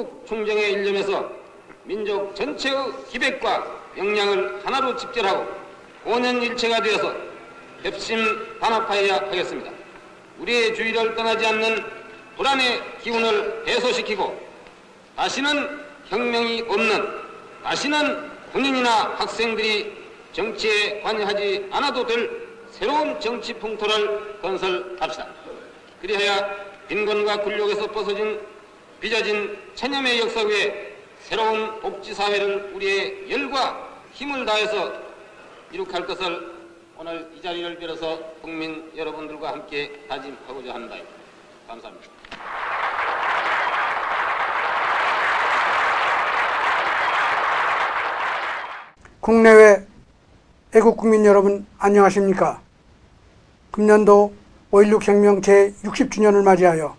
국국 충정의 일념에서 민족 전체의 기백과 역량을 하나로 집결하고 본연일체가 되어서 협심 단합하여야 하겠습니다. 우리의 주의를 떠나지 않는 불안의 기운을 해소시키고 다시는 혁명이 없는, 다시는 군인이나 학생들이 정치에 관여하지 않아도 될 새로운 정치 풍토를 건설합시다. 그리하여 빈곤과 굴욕에서 벗어진 빚어진 천년의 역사 위에 새로운 복지사회를 우리의 열과 힘을 다해서 이룩할 것을 오늘 이 자리를 빌어서 국민 여러분들과 함께 다짐하고자 합니다. 감사합니다. 국내외 애국국민 여러분 안녕하십니까? 금년도 5.16 혁명 제60주년을 맞이하여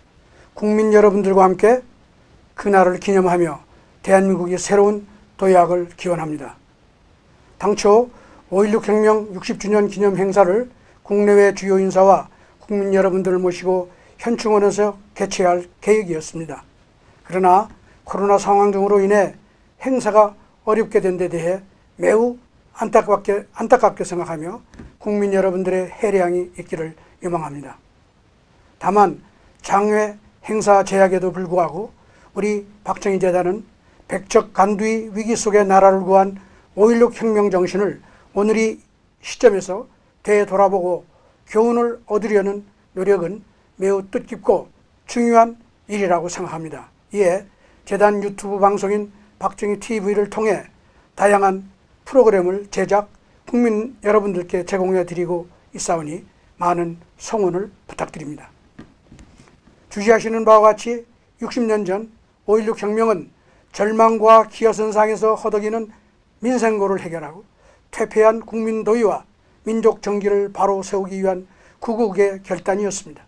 국민 여러분들과 함께 그날을 기념하며 대한민국의 새로운 도약을 기원합니다. 당초 5.16 혁명 60주년 기념 행사를 국내외 주요 인사와 국민 여러분들을 모시고 현충원에서 개최할 계획이었습니다. 그러나 코로나 상황 등으로 인해 행사가 어렵게 된 데 대해 매우 안타깝게 생각하며 국민 여러분들의 해량이 있기를 유망합니다. 다만 장외 행사 제약에도 불구하고 우리 박정희 재단은 백척 간두의 위기 속에 나라를 구한 5.16 혁명 정신을 오늘 이 시점에서 되돌아보고 교훈을 얻으려는 노력은 매우 뜻깊고 중요한 일이라고 생각합니다. 이에 재단 유튜브 방송인 박정희 TV를 통해 다양한 프로그램을 제작, 국민 여러분들께 제공해 드리고 있사오니 많은 성원을 부탁드립니다. 주시하시는 바와 같이 60년 전 5.16 혁명은 절망과 기어선상에서 허덕이는 민생고를 해결하고 퇴폐한 국민 도의와 민족 정기를 바로 세우기 위한 구국의 결단이었습니다.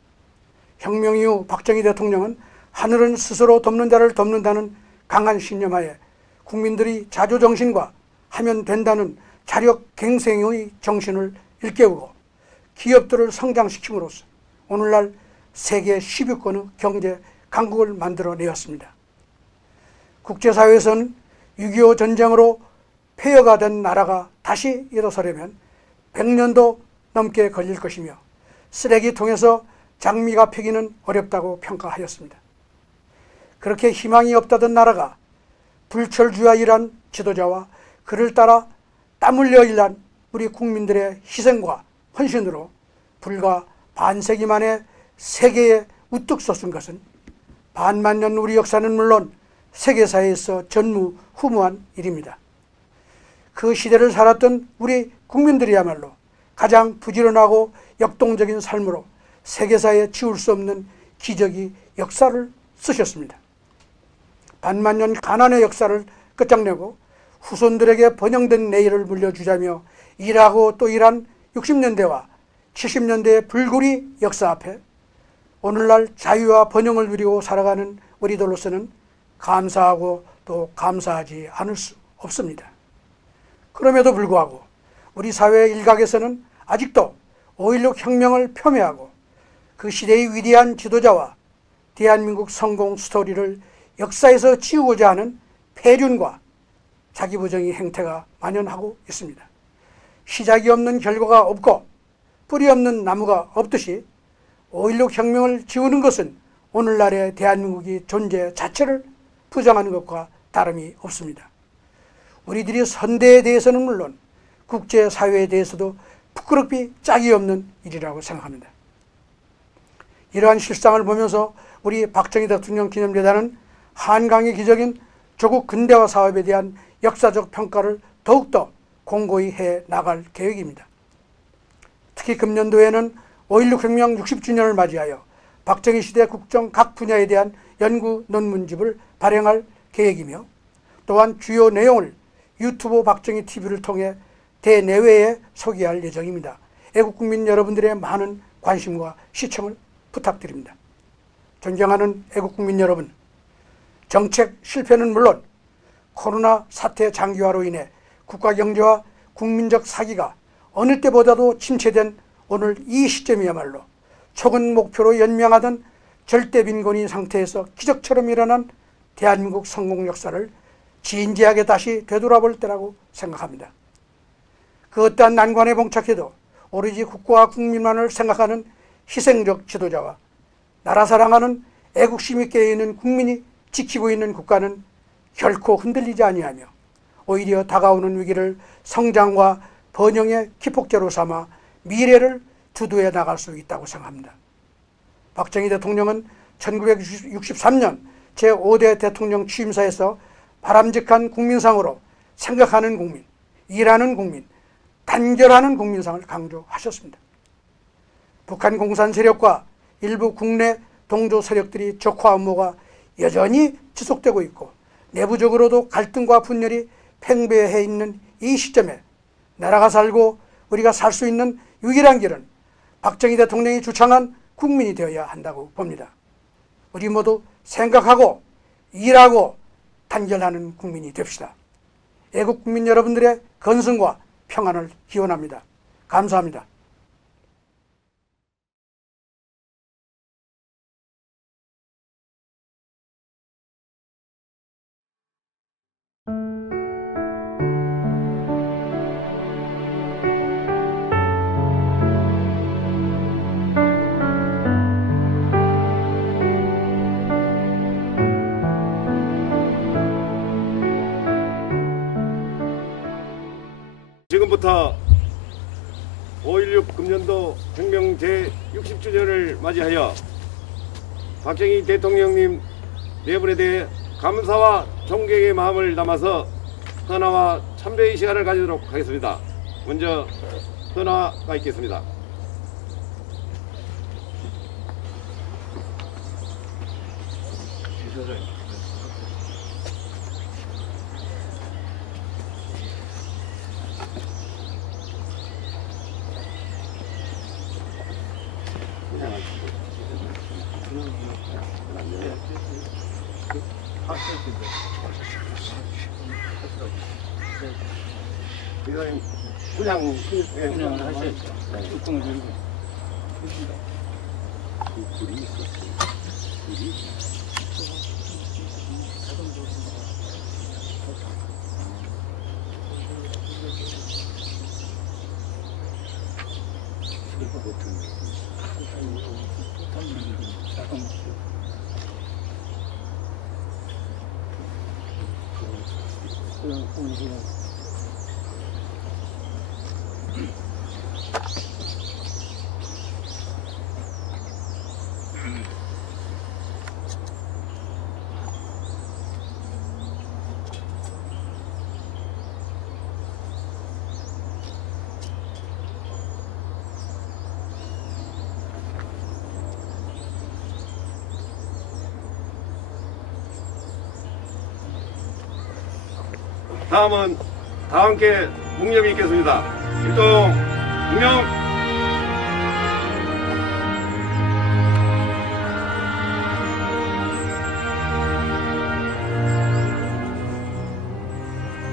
혁명 이후 박정희 대통령은 하늘은 스스로 덮는 자를 덮는다는 강한 신념하에 국민들이 자주정신과 하면 된다는 자력갱생의 정신을 일깨우고 기업들을 성장시킴으로써 오늘날 세계 10위권의 경제 강국을 만들어내었습니다. 국제사회에서는 6.25 전쟁으로 폐허가 된 나라가 다시 일어서려면 100년도 넘게 걸릴 것이며 쓰레기통에서 장미가 피기는 어렵다고 평가하였습니다. 그렇게 희망이 없다던 나라가 불철주야 일한 지도자와 그를 따라 땀 흘려 일한 우리 국민들의 희생과 헌신으로 불과 반세기 만에 세계에 우뚝 솟은 것은 반만년 우리 역사는 물론 세계사회에서 전무후무한 일입니다. 그 시대를 살았던 우리 국민들이야말로 가장 부지런하고 역동적인 삶으로 세계사에 지울 수 없는 기적의 역사를 쓰셨습니다. 반만년 가난의 역사를 끝장내고 후손들에게 번영된 내일을 물려주자며 일하고 또 일한 60년대와 70년대의 불굴의 역사 앞에 오늘날 자유와 번영을 누리고 살아가는 우리들로서는 감사하고 또 감사하지 않을 수 없습니다. 그럼에도 불구하고 우리 사회 일각에서는 아직도 5.16 혁명을 폄훼하고 그 시대의 위대한 지도자와 대한민국 성공 스토리를 역사에서 지우고자 하는 폐륜과 자기부정의 행태가 만연하고 있습니다. 시작이 없는 결과가 없고 뿌리 없는 나무가 없듯이 5.16 혁명을 지우는 것은 오늘날의 대한민국의 존재 자체를 부정하는 것과 다름이 없습니다. 우리들이 선대에 대해서는 물론 국제사회에 대해서도 부끄럽기 짝이 없는 일이라고 생각합니다. 이러한 실상을 보면서 우리 박정희 대통령 기념재단은 한강의 기적인 조국 근대화 사업에 대한 역사적 평가를 더욱더 공고히 해 나갈 계획입니다. 특히 금년도에는 5.16 혁명 60주년을 맞이하여 박정희 시대 국정 각 분야에 대한 연구 논문집을 발행할 계획이며 또한 주요 내용을 유튜브 박정희 TV를 통해 대내외에 소개할 예정입니다. 애국국민 여러분들의 많은 관심과 시청을 부탁드립니다. 존경하는 애국국민 여러분, 정책 실패는 물론 코로나 사태 장기화로 인해 국가 경제와 국민적 사기가 어느 때보다도 침체된 오늘 이 시점이야말로 촉은 목표로 연명하던 절대 빈곤의 상태에서 기적처럼 일어난 대한민국 성공 역사를 진지하게 다시 되돌아볼 때라고 생각합니다. 그 어떠한 난관에 봉착해도 오로지 국가와 국민만을 생각하는 희생적 지도자와 나라 사랑하는 애국심이 깨어있는 국민이 지키고 있는 국가는 결코 흔들리지 아니하며 오히려 다가오는 위기를 성장과 번영의 기폭제로 삼아 미래를 주도해 나갈 수 있다고 생각합니다. 박정희 대통령은 1963년 제5대 대통령 취임사에서 바람직한 국민상으로 생각하는 국민, 일하는 국민, 단결하는 국민상을 강조하셨습니다. 북한 공산 세력과 일부 국내 동조 세력들이 적화 음모가 여전히 지속되고 있고 내부적으로도 갈등과 분열이 팽배해 있는 이 시점에 나라가 살고 우리가 살 수 있는 유일한 길은 박정희 대통령이 주창한 국민이 되어야 한다고 봅니다. 우리 모두 생각하고 일하고 단결하는 국민이 됩시다. 애국 국민 여러분들의 건승과 평안을 기원합니다. 감사합니다. 지금부터 5.16 금년도 혁명 제60주년을 맞이하여 박정희 대통령님 네 분에 대해 감사와 존경의 마음을 담아서 헌화와 참배의 시간을 가지도록 하겠습니다. 먼저 헌화가 있겠습니다. 이사님 그냥 하셔야죠. 뚜껑을 열고. 불이 있었어요. 불이. 다음은 다 함께 묵념이 있겠습니다. 일동 묵념.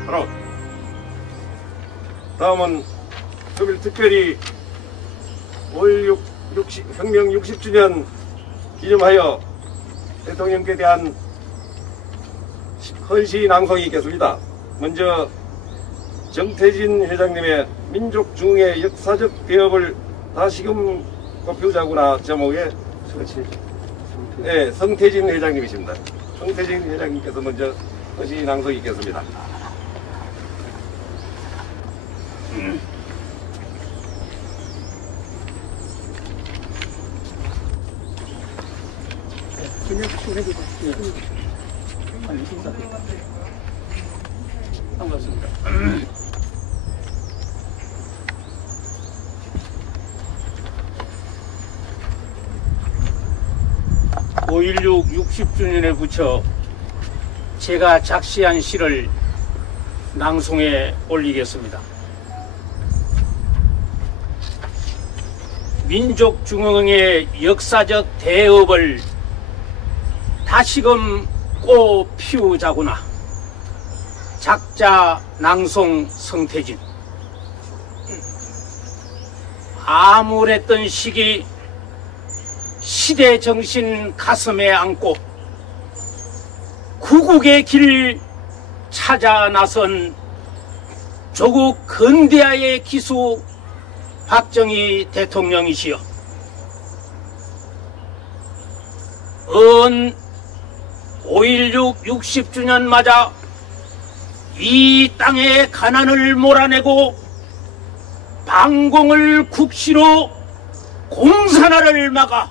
바로 다음은 특별히 5.16 혁명 60주년 기념하여 대통령께 대한 헌시 낭송이 있겠습니다. 먼저 정태진 회장님의 민족중흥의 역사적 대업을 다시금 꼽히자구나 제목의 성태진 회장님이십니다. 성태진 회장님께서 먼저 헌시 낭송이 있겠습니다. 반갑습니다. 5.16 60주년에 붙여 제가 작시한 시를 낭송에 올리겠습니다. 민족중흥의 역사적 대업을 다시금 꽃피우자구나. 작자 낭송 성태진. 암울했던 시기 시대 정신 가슴에 안고 구국의 길 찾아 나선 조국 근대화의 기수 박정희 대통령이시여, 은 5.16 60주년 맞아 이 땅의 가난을 몰아내고 방공을 국시로 공산화를 막아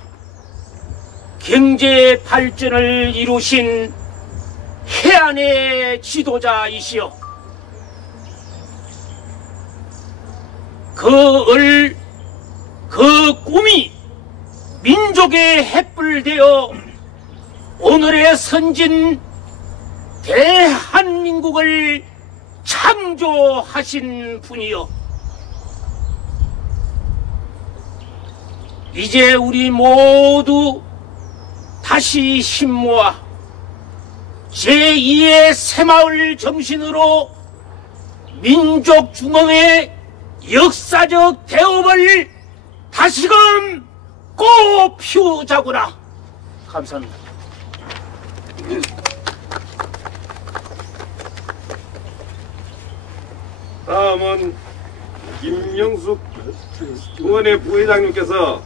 경제 발전을 이루신 해안의 지도자이시여, 그 꿈이 민족의 햇불 되어 오늘의 선진 대한민국을 창조하신 분이여, 이제 우리 모두 다시 힘 모아 제2의 새마을 정신으로 민족중흥의 역사적 대업을 다시금 꽃 피우자구나. 감사합니다. 다음은 김영숙 후원회 부회장님께서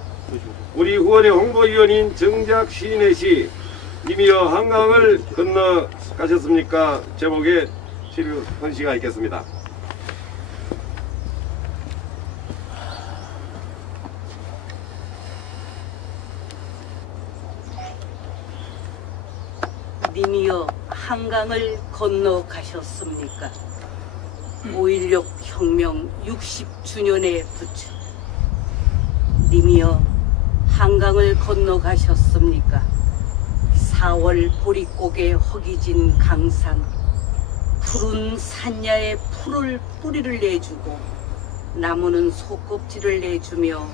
우리 후원회 홍보위원인 정작 시인의 시 님이여 한강을 건너가셨습니까? 제목의 시를 헌시가 있겠습니다. 님이여 한강을 건너가셨습니까? 5.16 혁명 60주년에 붙여 님이여 한강을 건너가셨습니까? 4월 보릿고개 허기진 강산, 푸른 산야에 풀을 뿌리를 내주고 나무는 속껍질을 내주며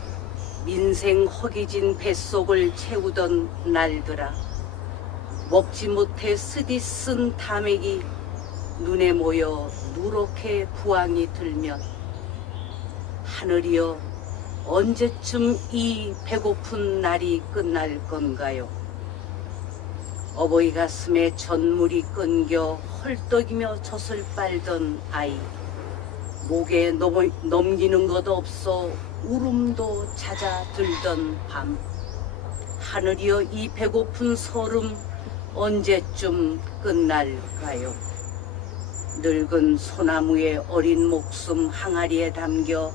민생 허기진 뱃속을 채우던 날들아, 먹지 못해 쓰디 쓴 담액이 눈에 모여 누렇게 부항이 들면 하늘이여 언제쯤 이 배고픈 날이 끝날 건가요? 어버이 가슴에 전물이 끊겨 헐떡이며 젖을 빨던 아이, 목에 넘기는 것 없어 울음도 잦아들던 밤, 하늘이여 이 배고픈 설움 언제쯤 끝날까요? 늙은 소나무의 어린 목숨 항아리에 담겨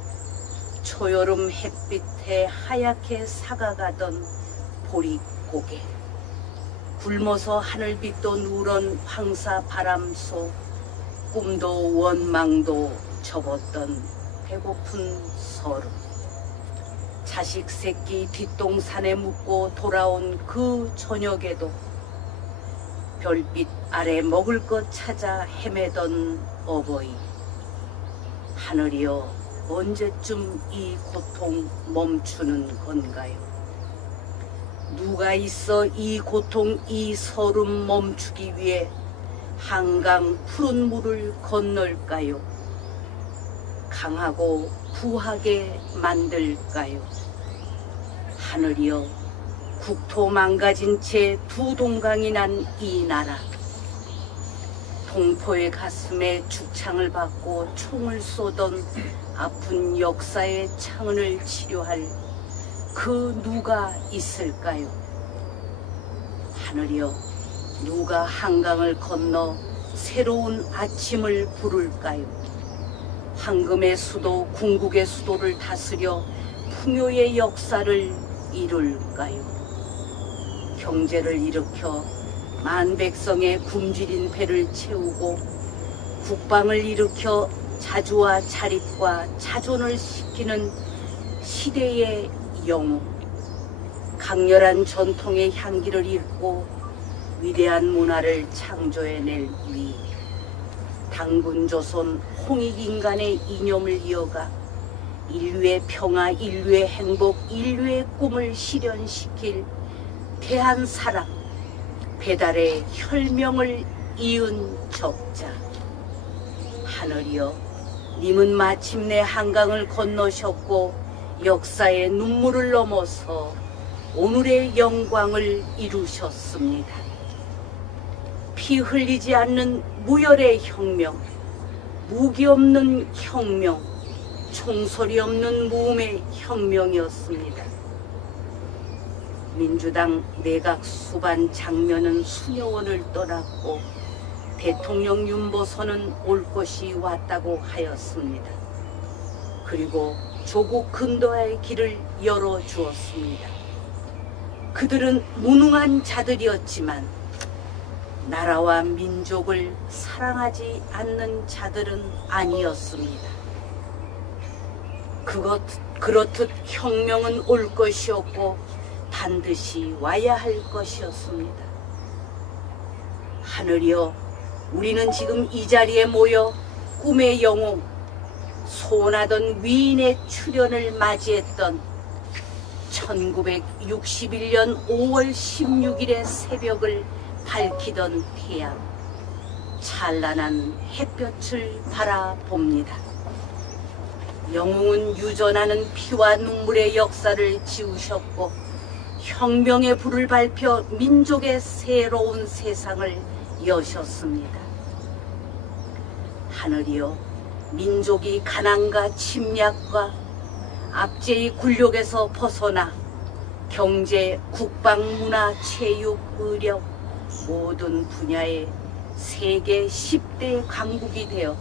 초여름 햇빛에 하얗게 사가가던 보릿고개, 굶어서 하늘빛도 누런 황사 바람소, 꿈도 원망도 접었던 배고픈 서름, 자식 새끼 뒷동산에 묻고 돌아온 그 저녁에도 별빛 아래 먹을 것 찾아 헤매던 어버이, 하늘이여 언제쯤 이 고통 멈추는 건가요? 누가 있어 이 고통 이 서름 멈추기 위해 한강 푸른 물을 건널까요? 강하고 부하게 만들까요? 하늘이여 국토 망가진 채 두 동강이 난 이 나라, 동포의 가슴에 죽창을 받고 총을 쏘던 아픈 역사의 창을 치료할 그 누가 있을까요? 하늘이여 누가 한강을 건너 새로운 아침을 부를까요? 황금의 수도 궁극의 수도를 다스려 풍요의 역사를 이룰까요? 경제를 일으켜 만백성의 굶주린 배를 채우고 국방을 일으켜 자주와 자립과 자존을 시키는 시대의 영웅, 강렬한 전통의 향기를 잇고 위대한 문화를 창조해낼 위, 당군조선 홍익인간의 이념을 이어가 인류의 평화, 인류의 행복, 인류의 꿈을 실현시킬 대한사랑, 배달의 혈명을 이은 적자. 하늘이여 님은 마침내 한강을 건너셨고 역사의 눈물을 넘어서 오늘의 영광을 이루셨습니다. 피 흘리지 않는 무혈의 혁명, 무기 없는 혁명, 총소리 없는 무음의 혁명이었습니다. 민주당 내각 수반 장면은 수녀원을 떠났고 대통령 윤보선은 올 것이 왔다고 하였습니다. 그리고 조국 근대화의 길을 열어주었습니다. 그들은 무능한 자들이었지만 나라와 민족을 사랑하지 않는 자들은 아니었습니다. 그렇듯 혁명은 올 것이었고 반드시 와야 할 것이었습니다. 하늘이여, 우리는 지금 이 자리에 모여 꿈의 영웅, 소원하던 위인의 출현을 맞이했던 1961년 5월 16일의 새벽을 밝히던 태양, 찬란한 햇볕을 바라봅니다. 영웅은 유전하는 피와 눈물의 역사를 지우셨고 혁명의 불을 밝혀 민족의 새로운 세상을 여셨습니다. 하늘이여, 민족이 가난과 침략과 압제의 굴욕에서 벗어나 경제, 국방, 문화, 체육, 의료 모든 분야의 세계 10대 강국이 되어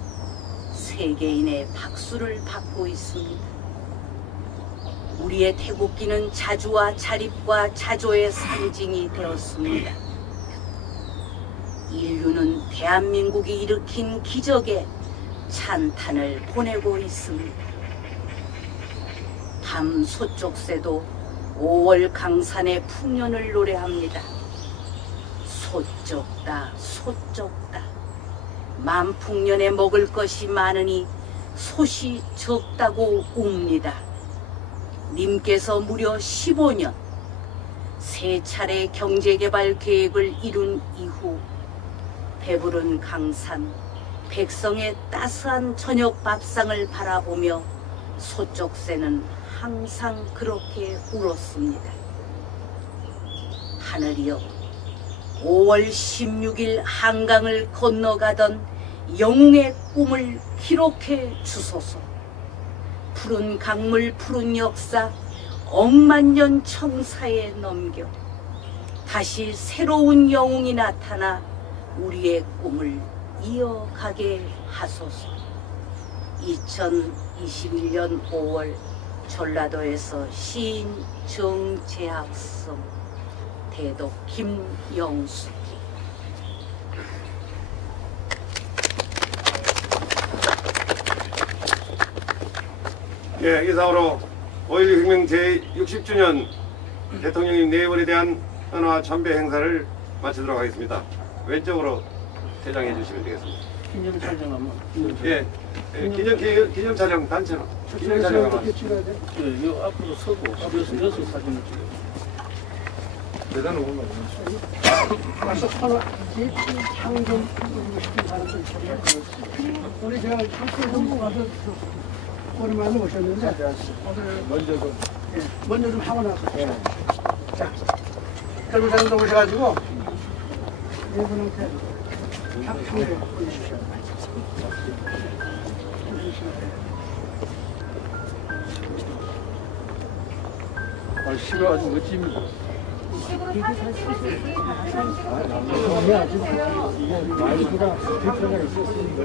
세계인의 박수를 받고 있습니다. 우리의 태국기는 자주와 자립과 자조의 상징이 되었습니다. 인류는 대한민국이 일으킨 기적에 찬탄을 보내고 있습니다. 밤 소쪽새도 5월 강산의 풍년을 노래합니다. 소쩍다 소쩍다, 만풍년에 먹을 것이 많으니 솥이 적다고 웁니다. 님께서 무려 15년 세 차례 경제개발 계획을 이룬 이후 배부른 강산, 백성의 따스한 저녁 밥상을 바라보며 소쩍새는 항상 그렇게 울었습니다. 하늘이여, 5월 16일 한강을 건너가던 영웅의 꿈을 기록해 주소서. 푸른 강물, 푸른 역사, 억만년 청사에 넘겨 다시 새로운 영웅이 나타나 우리의 꿈을 이어가게 하소서. 2021년 5월 전라도에서 시인 정재학성, 대독 김영수. 예, 이상으로 5.16 혁명 제60주년 대통령님 내원에 대한 헌화 참배 행사를 마치도록 하겠습니다. 왼쪽으로 퇴장해 주시면 되겠습니다. 기념 촬영하면. 예, 기념 촬영 단체로. 기념 촬영하면. 예, 요 앞으로 서고 여기서 사진을 찍어요. 대단한 오만. 와서 서로 향좀 부리고 싶은 사람도 있어요. 우리 제가 학교 공부 가서 오랜만에 오셨는데 먼저 좀 하고 나서 자, 젊은 사람도 오셔가지고 이분한테 향좀 보내주십시오. 시가 아주 멋집니다. 마이크가 대표가 있었으니까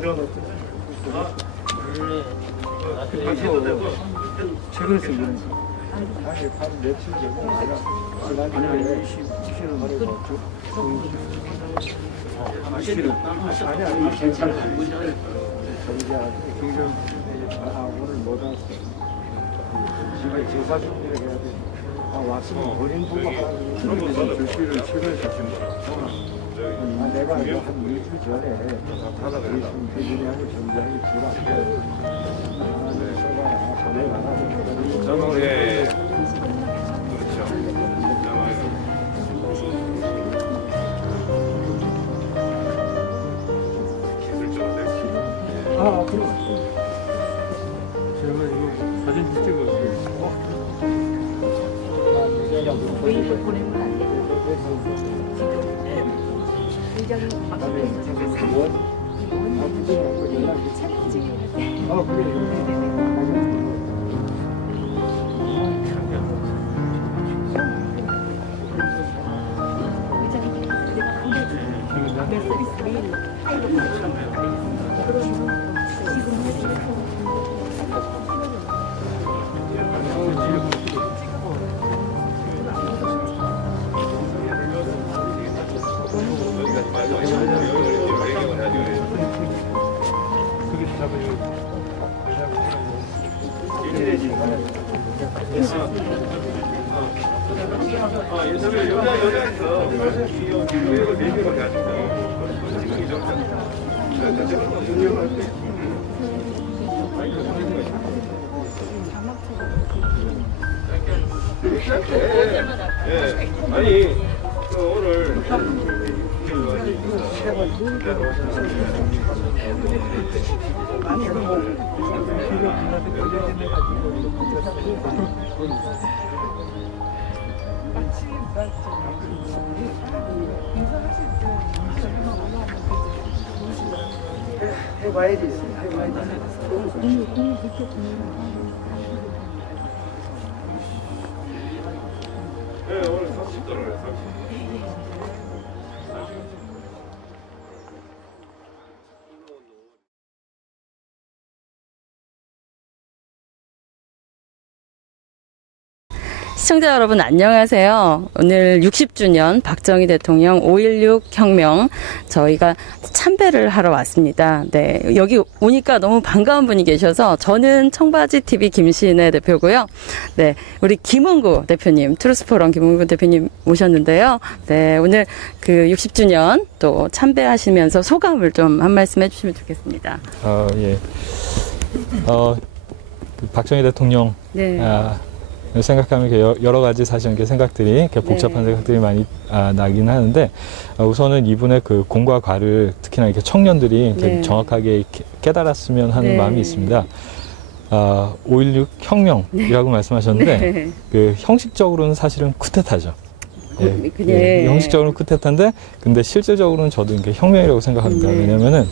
최근에 쓴 거예요. 아니, 바로 며칠 전에 내가 지난주에 시는 하려고 시를 아니 괜찮아요. 경정 오늘 못 왔어. 집에 제사 준비를 해야 돼. 왔으면 본인 보고 하라고 주시를 최근에 주십니다. 내가 한 2주 전에 하다가 있으면 대준이하고 점장이 주라. 저번에 그렇죠. 기술적으로 그럼. 제가 이거 사진 찍어서. 메일로 보내면 안 돼요? 아니 오늘 해봐야지. 네, 오늘 30도로요. 30. 시청자 여러분 안녕하세요. 오늘 60주년 박정희 대통령 5.16 혁명 저희가 참배를 하러 왔습니다. 네, 여기 오니까 너무 반가운 분이 계셔서 저는 청바지TV 김신혜 대표고요. 네, 우리 김은구 대표님, 트루스포럼 김은구 대표님 모셨는데요. 네, 오늘 그 60주년 또 참배하시면서 소감을 좀 한 말씀 해주시면 좋겠습니다. 예. 그 박정희 대통령 네. 생각하면 이렇게 여러 가지 사실 이렇게 생각들이 이렇게 복잡한 네. 생각들이 많이 나긴 하는데 우선은 이분의 그 공과 과를 특히나 이렇게 청년들이 네. 정확하게 깨달았으면 하는 네. 마음이 있습니다. 5.16 혁명이라고 말씀하셨는데 네. 그 형식적으로는 사실은 쿠데타죠. 예, 네. 형식적으로는 쿠데타인데 근데 실질적으로는 저도 이게 혁명이라고 생각합니다. 네. 왜냐면은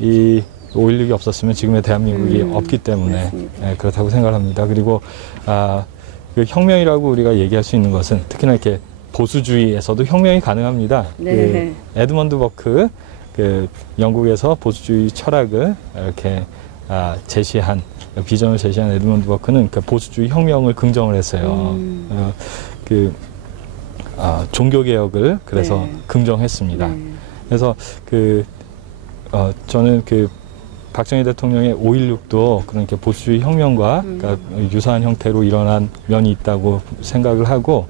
이 5.16이 없었으면 지금의 대한민국이 없기 때문에 그렇다고 생각합니다. 그리고 그 혁명이라고 우리가 얘기할 수 있는 것은 특히나 이렇게 보수주의에서도 혁명이 가능합니다. 네. 그 에드먼드 버크 그 영국에서 보수주의 철학을 이렇게 제시한 비전을 제시한 에드먼드 버크는 그 보수주의 혁명을 긍정을 했어요. 종교 개혁을 그래서 네. 긍정했습니다. 네. 그래서 저는 그 박정희 대통령의 5.16도 그런 게 보수주의 혁명과 그러니까 유사한 형태로 일어난 면이 있다고 생각을 하고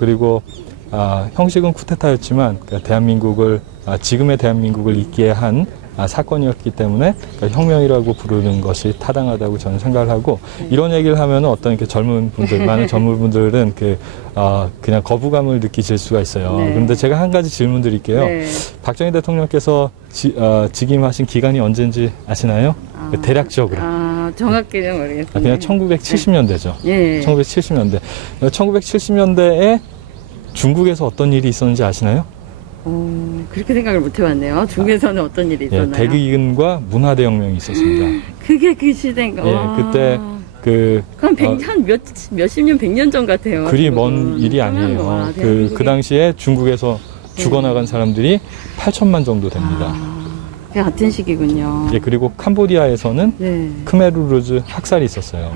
그리고 형식은 쿠데타였지만 그러니까 대한민국을 지금의 대한민국을 있게 한 사건이었기 때문에 그러니까 혁명이라고 부르는 것이 타당하다고 저는 생각을 하고 이런 얘기를 하면 어떤 이렇게 젊은 분들 많은 젊은 분들은 그냥 거부감을 느끼실 수가 있어요. 네. 그런데 제가 한 가지 질문 드릴게요. 네. 박정희 대통령께서 즉임하신 기간이 언제인지 아시나요? 대략적으로. 정확히는 모르겠습니다. 그냥 1970년대죠. 네. 1970년대. 1970년대에 중국에서 어떤 일이 있었는지 아시나요? 그렇게 생각을 못 해봤네요. 중국에서는 어떤 일이 있었나요? 대기근과 문화대혁명이 있었습니다. 그게 그 시대인가? 예, 그때 그럼 한 몇십 년, 100년 전 같아요. 그리 먼 일이 아니에요. 그 당시에 중국에서 죽어나간 사람들이 8천만 정도 됩니다. 그게 같은 시기군요. 예, 그리고 캄보디아에서는 네. 크메르루즈 학살이 있었어요.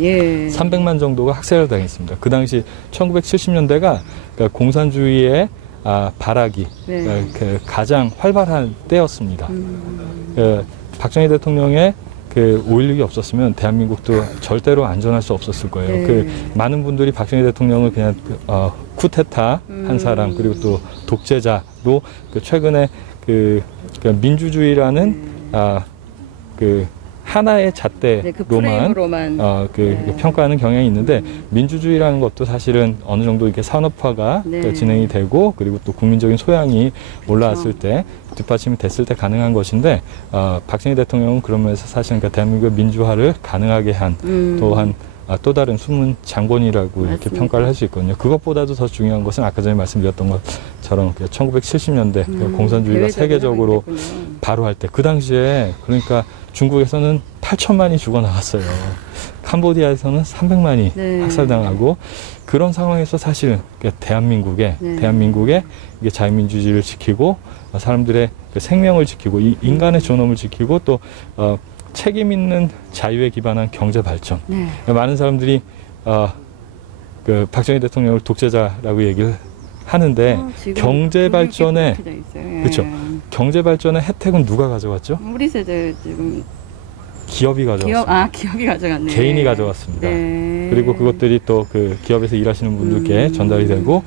예. 300만 정도가 학살을 당했습니다. 그 당시 1970년대가 그러니까 공산주의의 발악이 네. 가장 활발한 때였습니다. 박정희 대통령의 그 5.16이 없었으면 대한민국도 절대로 안전할 수 없었을 거예요. 네. 많은 분들이 박정희 대통령을 그냥 쿠데타 한 사람 그리고 또 독재자로 최근에 민주주의라는 하나의 잣대로만 평가하는 경향이 있는데 민주주의라는 것도 사실은 어느 정도 이렇게 산업화가 네. 진행이 되고 그리고 또 국민적인 소양이 올라왔을 때 뒷받침이 됐을 때 가능한 것인데 박정희 대통령은 그러면서 사실은 대한민국의 민주화를 가능하게 한 또한 또 다른 숨은 장본이라고 이렇게 맞습니다. 평가를 할 수 있거든요. 그것보다도 더 중요한 것은 아까 전에 말씀드렸던 것처럼 1970년대 공산주의가 세계적으로 바로 할 때 그 당시에 그러니까 중국에서는 8천만이 죽어나갔어요. 캄보디아에서는 300만이 네. 학살당하고 그런 상황에서 사실 대한민국의 이게 자유민주주의를 지키고 사람들의 그 생명을 지키고 이 인간의 존엄을 지키고 또 책임 있는 자유에 기반한 경제 발전. 네. 많은 사람들이 그 박정희 대통령을 독재자라고 얘기를 하는데 경제 발전에 그렇죠. 경제 발전의 혜택은 누가 가져갔죠? 우리 세대 지금 기업이 가져갔습니다. 기업이 가져갔네요. 개인이 가져갔습니다. 네. 그리고 그것들이 또 그 기업에서 일하시는 분들께 전달이 되고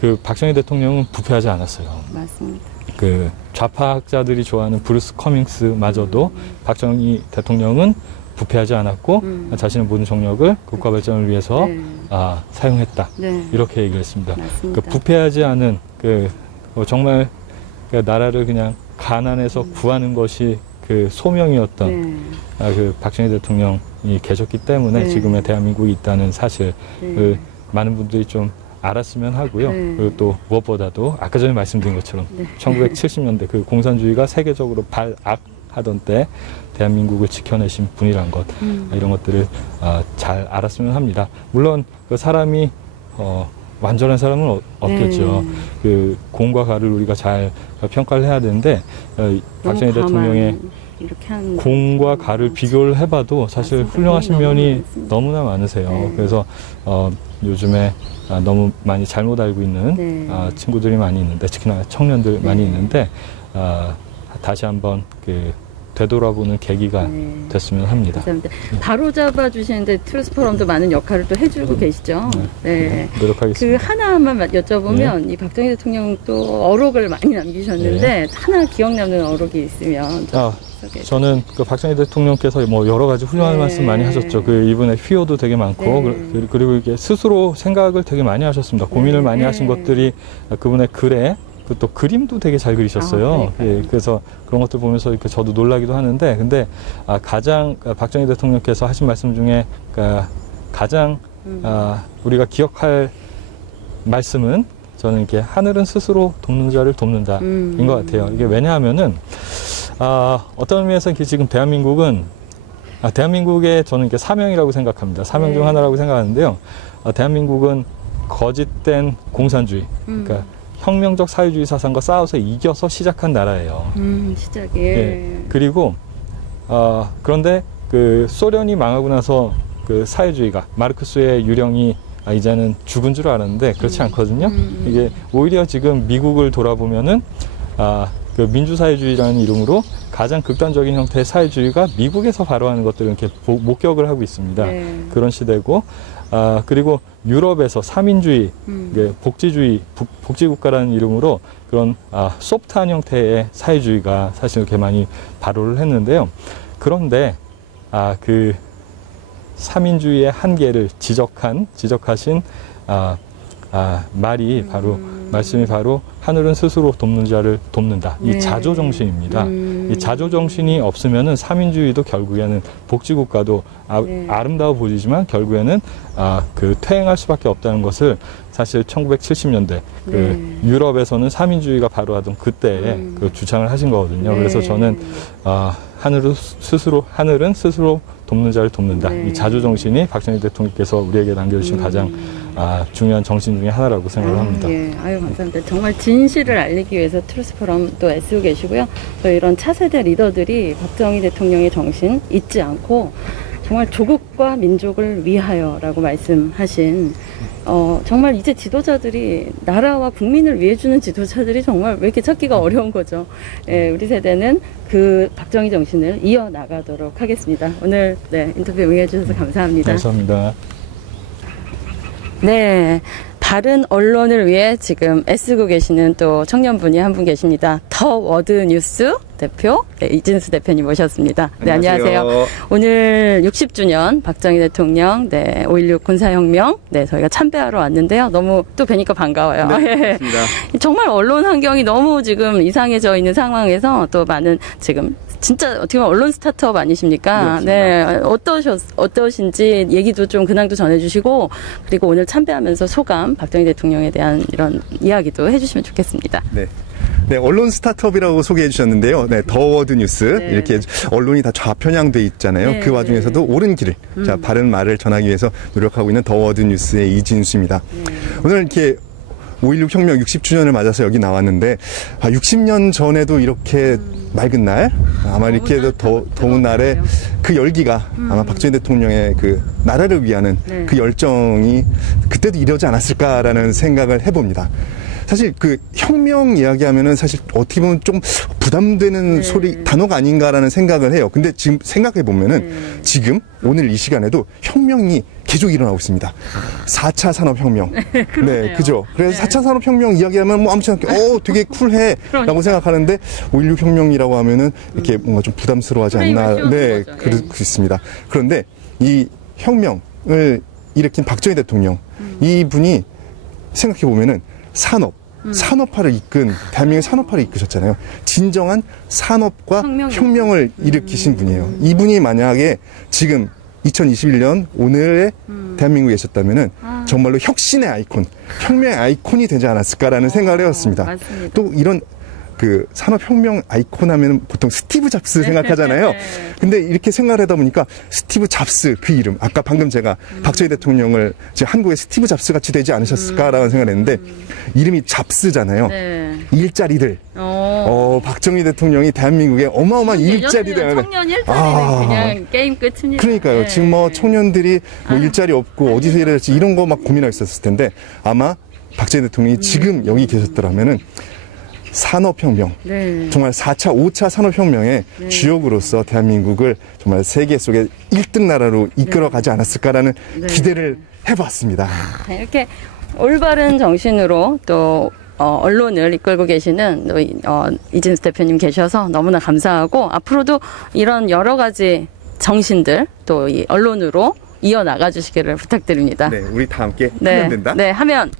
그 박정희 대통령은 부패하지 않았어요. 맞습니다. 그 좌파학자들이 좋아하는 브루스 커밍스마저도 박정희 대통령은 부패하지 않았고 자신의 모든 정력을 국가 발전을 위해서 네. 사용했다. 네. 이렇게 얘기를 했습니다. 맞습니다. 그 부패하지 않은 정말 그 나라를 그냥 가난에서 구하는 것이 그 소명이었던 네. 그 박정희 대통령이 계셨기 때문에 네. 지금의 대한민국이 있다는 사실을 네. 많은 분들이 좀 알았으면 하고요. 네. 그리고 또 무엇보다도 아까 전에 말씀드린 것처럼 네. 1970년대 그 공산주의가 세계적으로 발악하던 때 대한민국을 지켜내신 분이란 것 이런 것들을 잘 알았으면 합니다. 물론 그 사람이 완전한 사람은 없겠죠. 네. 그 공과 가를 우리가 잘 평가를 해야 되는데 박정희 대통령의 이렇게 한 공과 가를 비교를 해봐도 사실 맞습니다. 훌륭하신 면이 많습니다. 너무나 많으세요. 네. 그래서 요즘에 너무 많이 잘못 알고 있는 네. 친구들이 많이 있는데 특히나 청년들 많이 네. 있는데 다시 한번 그 되돌아보는 계기가 네. 됐으면 합니다. 감사합니다. 바로 잡아 주시는데 트루스 포럼도 많은 역할을 또 해주고 계시죠. 네. 노력하겠습니다. 그 하나만 여쭤보면 이 박정희 대통령 또 어록을 많이 남기셨는데 하나 기억 남는 어록이 있으면 저는 그 박정희 대통령께서 뭐 여러 가지 훌륭한 네. 말씀 많이 하셨죠. 그 이분의 휘호도 되게 많고 네. 그리고 이게 스스로 생각을 되게 많이 하셨습니다. 고민을 많이 하신 것들이 그분의 글에 또 그림도 되게 잘 그리셨어요. 예, 그래서 그런 것들 보면서 이렇게 저도 놀라기도 하는데, 근데 가장 박정희 대통령께서 하신 말씀 중에 가장 우리가 기억할 말씀은 저는 이렇게 하늘은 스스로 돕는 자를 돕는다인 것 같아요. 이게 왜냐하면은 어떤 의미에서 이렇게 지금 대한민국은 대한민국의 저는 이렇게 사명이라고 생각합니다. 사명 중 하나라고 생각하는데요. 대한민국은 거짓된 공산주의, 그러니까 혁명적 사회주의 사상과 싸워서 이겨서 시작한 나라예요. 시작이. 예. 그리고 그런데 그 소련이 망하고 나서 그 사회주의가 마르크스의 유령이 이제는 죽은 줄 알았는데 그렇지 않거든요. 이게 오히려 지금 미국을 돌아보면은 그 민주사회주의라는 이름으로 가장 극단적인 형태의 사회주의가 미국에서 발효하는 것들을 이렇게 목격을 하고 있습니다. 네. 그런 시대고, 그리고 유럽에서 사민주의, 복지주의, 복지국가라는 이름으로 그런 소프트한 형태의 사회주의가 사실 이렇게 많이 발효를 했는데요. 그런데 그 사민주의의 한계를 지적하신 말이 바로 말씀이 바로 하늘은 스스로 돕는 자를 돕는다. 이 자조 정신입니다. 이 자조 정신이 없으면은 사민주의도 결국에는 복지국가도 아름다워 보이지만 결국에는 그 퇴행할 수밖에 없다는 것을 사실 1970년대 그 유럽에서는 사민주의가 발효하던 그때에 그 주창을 하신 거거든요. 그래서 저는 하늘은 스스로 돕는 자를 돕는다. 이 자조 정신이 박정희 대통령께서 우리에게 남겨주신 가장 중요한 정신 중에 하나라고 생각을 합니다. 예. 아유, 감사합니다. 정말 진실을 알리기 위해서 트루스 포럼 또 애쓰고 계시고요. 저 이런 차세대 리더들이 박정희 대통령의 정신 잊지 않고 정말 조국과 민족을 위하여라고 말씀하신 정말 이제 지도자들이 나라와 국민을 위해 주는 지도자들이 정말 왜 이렇게 찾기가 어려운 거죠. 예, 우리 세대는 그 박정희 정신을 이어나가도록 하겠습니다. 오늘 인터뷰 응해주셔서 감사합니다. 감사합니다. 네, 바른 언론을 위해 지금 애쓰고 계시는 또 청년분이 한 분 계십니다. 더 워드 뉴스 대표 이진수 대표님 모셨습니다. 네, 안녕하세요. 오늘 60주년 박정희 대통령 5.16 군사혁명 저희가 참배하러 왔는데요. 너무 또 뵈니까 반가워요. 네, 정말 언론 환경이 너무 지금 이상해져 있는 상황에서 또 많은 지금 진짜 어떻게 보면 언론 스타트업 아니십니까? 네, 어떠신지 얘기도 좀 근황도 전해주시고, 그리고 오늘 참배하면서 소감, 박정희 대통령에 대한 이런 이야기도 해주시면 좋겠습니다. 네. 네, 언론 스타트업이라고 소개해 주셨는데요. 네, 더 워드 뉴스. 네. 이렇게 언론이 다 좌편향돼 있잖아요. 네. 그 와중에서도 옳은 길을, 자, 바른 말을 전하기 위해서 노력하고 있는 더 워드 뉴스의 이진수입니다. 오늘 이렇게 5.16 혁명 60주년을 맞아서 여기 나왔는데, 60년 전에도 이렇게 맑은 날, 아마 이렇게 더운 날에 그 열기가 아마 박정희 대통령의 그 나라를 위하는 그 열정이 그때도 이러지 않았을까라는 생각을 해봅니다. 사실 그 혁명 이야기하면은 사실 어떻게 보면 좀 부담되는 소리 단어가 아닌가라는 생각을 해요. 근데 지금 생각해 보면은 지금 오늘 이 시간에도 혁명이 계속 일어나고 있습니다. 4차 산업혁명. 네, 그죠. 그래서 4차 산업혁명 이야기하면 뭐 아무렇지 않게 되게 쿨해라고 생각하는데 5.16 혁명이라고 하면은 이렇게 뭔가 좀 부담스러워하지 않나. 네, 그렇습니다. 그런데 이 혁명을 일으킨 박정희 대통령 이분이 생각해 보면은 산업화를 이끈, 대한민국의 산업화를 이끄셨잖아요. 진정한 산업과 혁명을 일으키신 분이에요. 이분이 만약에 지금 2021년 오늘의 대한민국에 계셨다면은 정말로 혁신의 아이콘, 혁명의 아이콘이 되지 않았을까라는 생각을 해봤습니다. 맞습니다. 또 이런 그 산업혁명 아이콘 하면 보통 스티브 잡스 생각하잖아요. 근데 이렇게 생각을 하다 보니까 스티브 잡스 그 이름, 아까 방금 제가 박정희 대통령을 지금 한국의 스티브 잡스 같이 되지 않으셨을까라는 생각을 했는데 이름이 잡스잖아요. 일자리들. 박정희 대통령이 대한민국에 어마어마한 일자리들. 청년 일자리는 그냥 게임 끝입니다. 그러니까요. 지금 뭐 청년들이 뭐 일자리 없고 어디서 일해야 될지 이런 거 막 고민하고 있었을 텐데 아마 박정희 대통령이 지금 여기 계셨더라면은 산업혁명, 정말 4차, 5차 산업혁명의 주역으로서 대한민국을 정말 세계 속의 1등 나라로 이끌어가지 않았을까라는 기대를 해봤습니다. 이렇게 올바른 정신으로 또 언론을 이끌고 계시는 이진수 대표님 계셔서 너무나 감사하고 앞으로도 이런 여러 가지 정신들 또 이 언론으로 이어나가 주시기를 부탁드립니다. 네, 우리 다 함께 하면 된다? 네, 하면,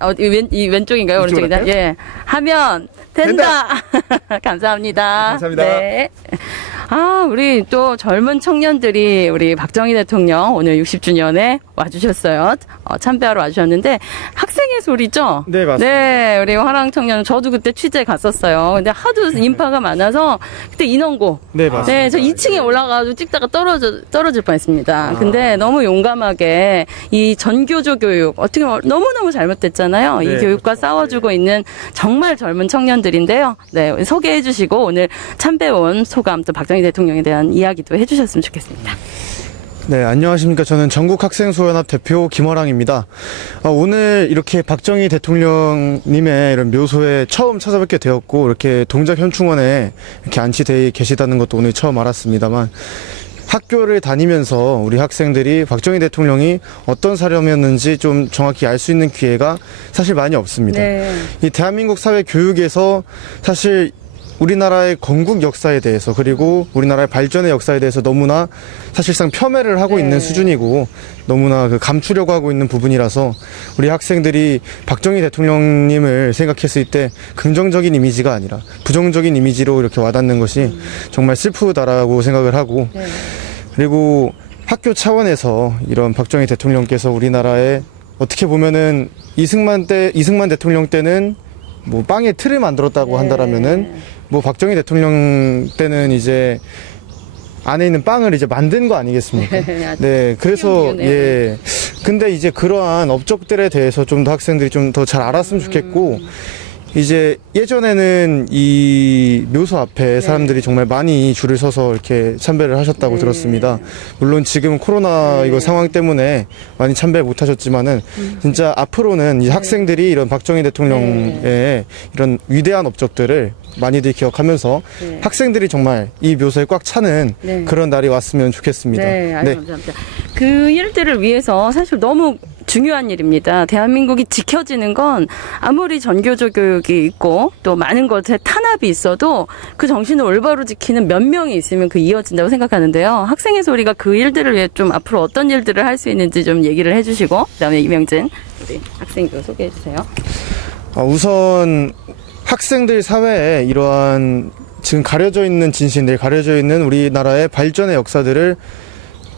이 왼쪽인가요? 오른쪽인가요? 예. 하면 된다! 감사합니다. 감사합니다. 네. 우리 또 젊은 청년들이 우리 박정희 대통령 오늘 60주년에 와주셨어요. 참배하러 와주셨는데 학생의 소리죠? 네, 맞습니다. 네, 우리 화랑 청년 저도 그때 취재 갔었어요. 근데 하도 인파가 많아서 그때 인원고. 네, 맞습니다. 네, 저 2층에 올라가서 찍다가 떨어질 뻔했습니다. 근데 너무 용감하게 이 전교조 교육 어떻게 보면 너무너무 잘못됐잖아요. 이 교육과 싸워주고 있는 정말 젊은 청년들인데요. 네, 소개해 주시고 오늘 참배 온 소감 또 박정희 대통령에 대한 이야기도 해주셨으면 좋겠습니다. 네, 안녕하십니까. 저는 전국학생소연합 대표 김화랑입니다. 오늘 이렇게 박정희 대통령님의 이런 묘소에 처음 찾아뵙게 되었고, 이렇게 동작현충원에 이렇게 안치되어 계시다는 것도 오늘 처음 알았습니다만, 학교를 다니면서 우리 학생들이 박정희 대통령이 어떤 사람이었는지 좀 정확히 알 수 있는 기회가 사실 많이 없습니다. 이 대한민국 사회 교육에서 사실 우리나라의 건국 역사에 대해서 그리고 우리나라의 발전의 역사에 대해서 너무나 사실상 폄훼를 하고 있는 수준이고 너무나 감추려고 하고 있는 부분이라서 우리 학생들이 박정희 대통령님을 생각했을 때 긍정적인 이미지가 아니라 부정적인 이미지로 이렇게 와닿는 것이 정말 슬프다라고 생각을 하고 그리고 학교 차원에서 이런 박정희 대통령께서 우리나라에 어떻게 보면은 이승만 대통령 때는 뭐 빵에 틀을 만들었다고 한다라면은 뭐 박정희 대통령 때는 이제 안에 있는 빵을 이제 만든 거 아니겠습니까? 네, 그래서 근데 이제 그러한 업적들에 대해서 좀 더 학생들이 좀 더 잘 알았으면 좋겠고 이제 예전에는 이 묘소 앞에 사람들이 정말 많이 줄을 서서 이렇게 참배를 하셨다고 들었습니다. 물론 지금 코로나 이거 상황 때문에 많이 참배 못 하셨지만은 진짜 앞으로는 이 학생들이 이런 박정희 대통령의 이런 위대한 업적들을 많이들 기억하면서 학생들이 정말 이 묘소에 꽉 차는 그런 날이 왔으면 좋겠습니다. 네, 감사합니다. 그 일들을 위해서 사실 너무 중요한 일입니다. 대한민국이 지켜지는 건 아무리 전교조 교육이 있고 또 많은 것에 탄압이 있어도 그 정신을 올바로 지키는 몇 명이 있으면 그 이어진다고 생각하는데요. 학생의 소리가 그 일들을 위해 좀 앞으로 어떤 일들을 할 수 있는지 좀 얘기를 해주시고 그다음에 이명진 우리 학생도 소개해 주세요. 우선 학생들 사회에 이러한 지금 가려져 있는 진실들, 가려져 있는 우리나라의 발전의 역사들을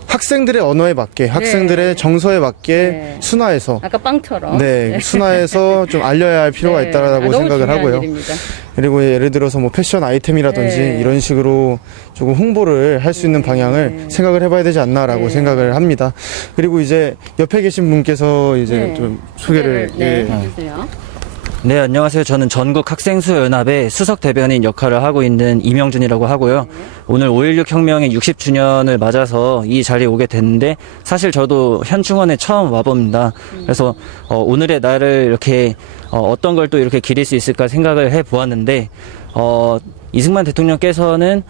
학생들의 언어에 맞게, 학생들의 정서에 맞게 순화해서, 아까 빵처럼 순화해서 좀 알려야 할 필요가 있다라고 생각을 하고요. 일입니다. 그리고 예를 들어서 뭐 패션 아이템이라든지 이런 식으로 조금 홍보를 할 수 있는 방향을 생각을 해봐야 되지 않나라고 생각을 합니다. 그리고 이제 옆에 계신 분께서 이제 좀 소개를 해주세요. 네, 안녕하세요. 저는 전국학생수연합의 수석대변인 역할을 하고 있는 이명준이라고 하고요. 오늘 5.16 혁명의 60주년을 맞아서 이 자리에 오게 됐는데 사실 저도 현충원에 처음 와봅니다. 그래서 오늘의 날을 이렇게 어떤 걸 또 이렇게 기릴 수 있을까 생각을 해보았는데 이승만 대통령께서는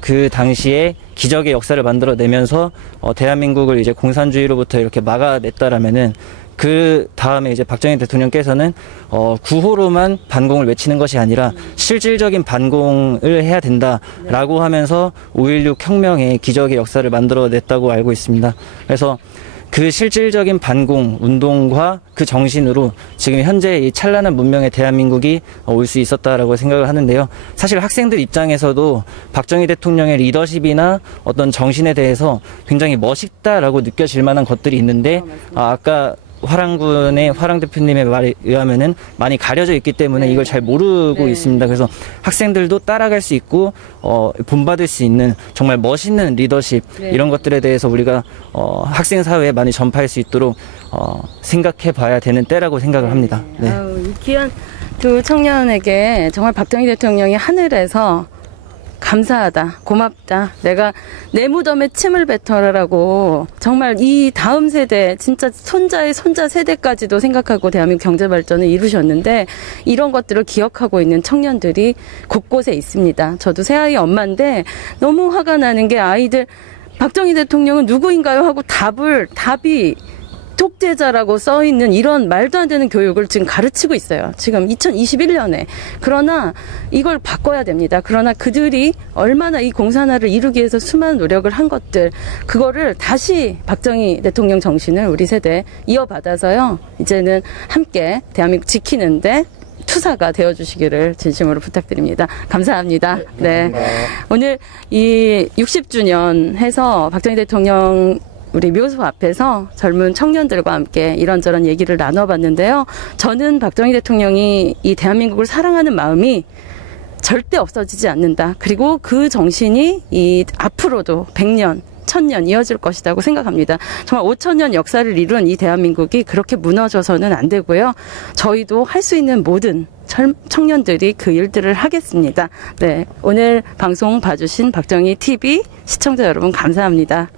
그 당시에 기적의 역사를 만들어내면서 대한민국을 이제 공산주의로부터 이렇게 막아냈다라면은 그 다음에 이제 박정희 대통령께서는 구호로만 반공을 외치는 것이 아니라 실질적인 반공을 해야 된다라고 하면서 5.16 혁명의 기적의 역사를 만들어냈다고 알고 있습니다. 그래서 그 실질적인 반공 운동과 그 정신으로 지금 현재 이 찬란한 문명의 대한민국이 올 수 있었다라고 생각을 하는데요. 사실 학생들 입장에서도 박정희 대통령의 리더십이나 어떤 정신에 대해서 굉장히 멋있다라고 느껴질 만한 것들이 있는데 아까 화랑 대표님의 말에 의하면은 많이 가려져 있기 때문에 이걸 잘 모르고 있습니다. 그래서 학생들도 따라갈 수 있고 본받을 수 있는 정말 멋있는 리더십 이런 것들에 대해서 우리가 학생 사회에 많이 전파할 수 있도록 생각해 봐야 되는 때라고 생각을 합니다. 네. 이 귀한 두 청년에게 정말 박정희 대통령이 하늘에서 감사하다, 고맙다, 내가 내 무덤에 침을 뱉어라라고 정말 이 다음 세대, 진짜 손자의 손자 세대까지도 생각하고 대한민국 경제 발전을 이루셨는데 이런 것들을 기억하고 있는 청년들이 곳곳에 있습니다. 저도 새아이 엄마인데 너무 화가 나는 게 아이들 박정희 대통령은 누구인가요? 하고 답이 독재자라고 써있는 이런 말도 안 되는 교육을 지금 가르치고 있어요. 지금 2021년에. 그러나 이걸 바꿔야 됩니다. 그러나 그들이 얼마나 이 공산화를 이루기 위해서 수많은 노력을 한 것들, 그거를 다시 박정희 대통령 정신을 우리 세대 이어받아서요. 이제는 함께 대한민국 지키는데 투사가 되어주시기를 진심으로 부탁드립니다. 감사합니다. 네. 오늘 이 60주년 해서 박정희 대통령 우리 묘소 앞에서 젊은 청년들과 함께 이런저런 얘기를 나눠봤는데요. 저는 박정희 대통령이 이 대한민국을 사랑하는 마음이 절대 없어지지 않는다. 그리고 그 정신이 이 앞으로도 100년, 1000년 이어질 것이라고 생각합니다. 정말 5000년 역사를 이룬 이 대한민국이 그렇게 무너져서는 안 되고요. 저희도 할 수 있는 모든 청년들이 그 일들을 하겠습니다. 네, 오늘 방송 봐주신 박정희 TV 시청자 여러분 감사합니다.